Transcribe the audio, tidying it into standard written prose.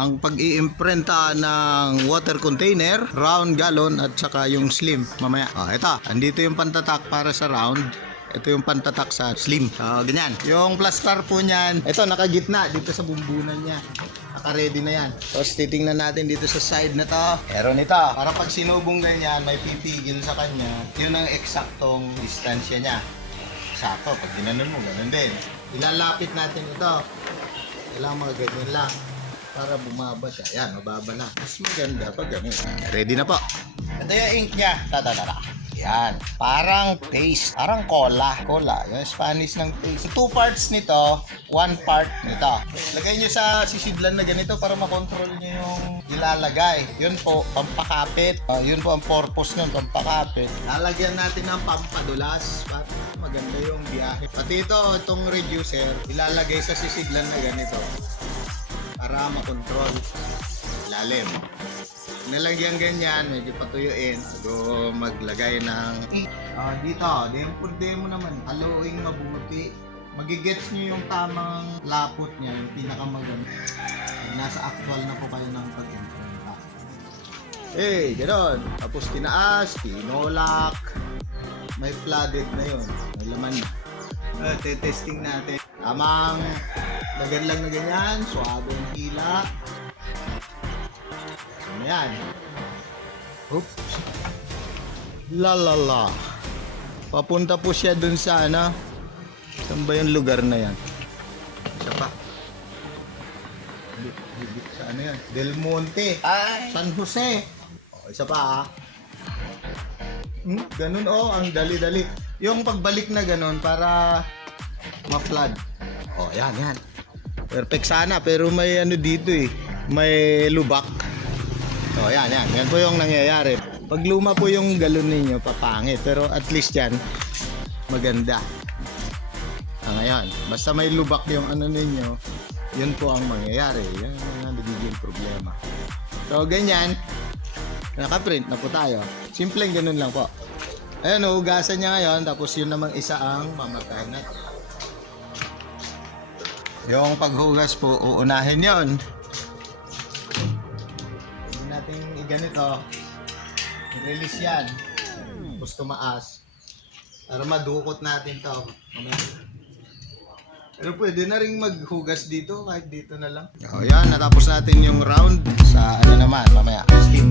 ang pag-iimprenta ng water container, round, gallon at saka yung slim mamaya. Ito, andito yung pantatak para sa round. Ito yung pantatak sa slim. Ganyan. Yung plaster po niyan, ito nakagitna dito sa bumbunan niya. Naka-ready na yan. Tapos titingnan natin dito sa side na to. Meron ito. Para pag sinubong ganyan, may pipigil sa kanya. Yun ang eksaktong distansya niya. Sakto. Pag ginanon mo, ganun din. Ilalapit natin ito. Kailangan mga ganyan lang. Para bumaba siya. Yan, mababa na. Mas maganda pag ganun. Ready na po. Ito yung ink niya. Yan. Parang paste. Parang cola. Cola. Yung Spanish ng paste. So, 2 parts nito. 1 part nito. Lagay nyo sa sisidlan na ganito para makontrol nyo yung ilalagay. Yun po, pampakapit. Yun po ang purpose nun, pampakapit. Lalagyan natin ng pampadulas para maganda yung biyahe. Pati itong reducer, ilalagay sa sisidlan na ganito para makontrol ilalim. Nalagyan ganyan, medyo patuyuin bago maglagay ng dito, demo naman, haluin mabuti. Magigets nyo yung tamang lapot niya, yung pinakamaganda. Nasa actual na po kayo ng pag-imprenta. Gano'n. Tapos tinaas, tinolak. May flooded na yun. May laman na. Testing natin. Tamang lagan lang na ganyan, suabe yung hila. Ano yan? Oops. Lalala. Papunta po siya dun sa saan ba yung lugar na yan? Isa pa. Sa yan? Del Monte. San Jose. Isa pa ganun ang dali-dali. Yung pagbalik na ganun para ma-flood. Yan. Perfect sana pero may dito may lubak. Yan. Yan po yung nangyayari. Pag luma po yung galon ninyo, papangit. Pero at least yan, maganda. Ngayon, basta may lubak yung ninyo, yun po ang mangyayari. Yan ang nagiging problema. So, ganyan. Naka-print na po tayo. Simpleng ganun lang po. Ayan, hugasan niya ngayon. Tapos yun namang isa ang mamatahin natin. Yung paghugas po, uunahin yun. Hindi natin ganito. I-release yan. Tapos tumaas. Para madukot natin to. Pero pwede na rin maghugas dito kahit dito na lang. Yan, natapos natin yung round sa naman mamaya. Slim.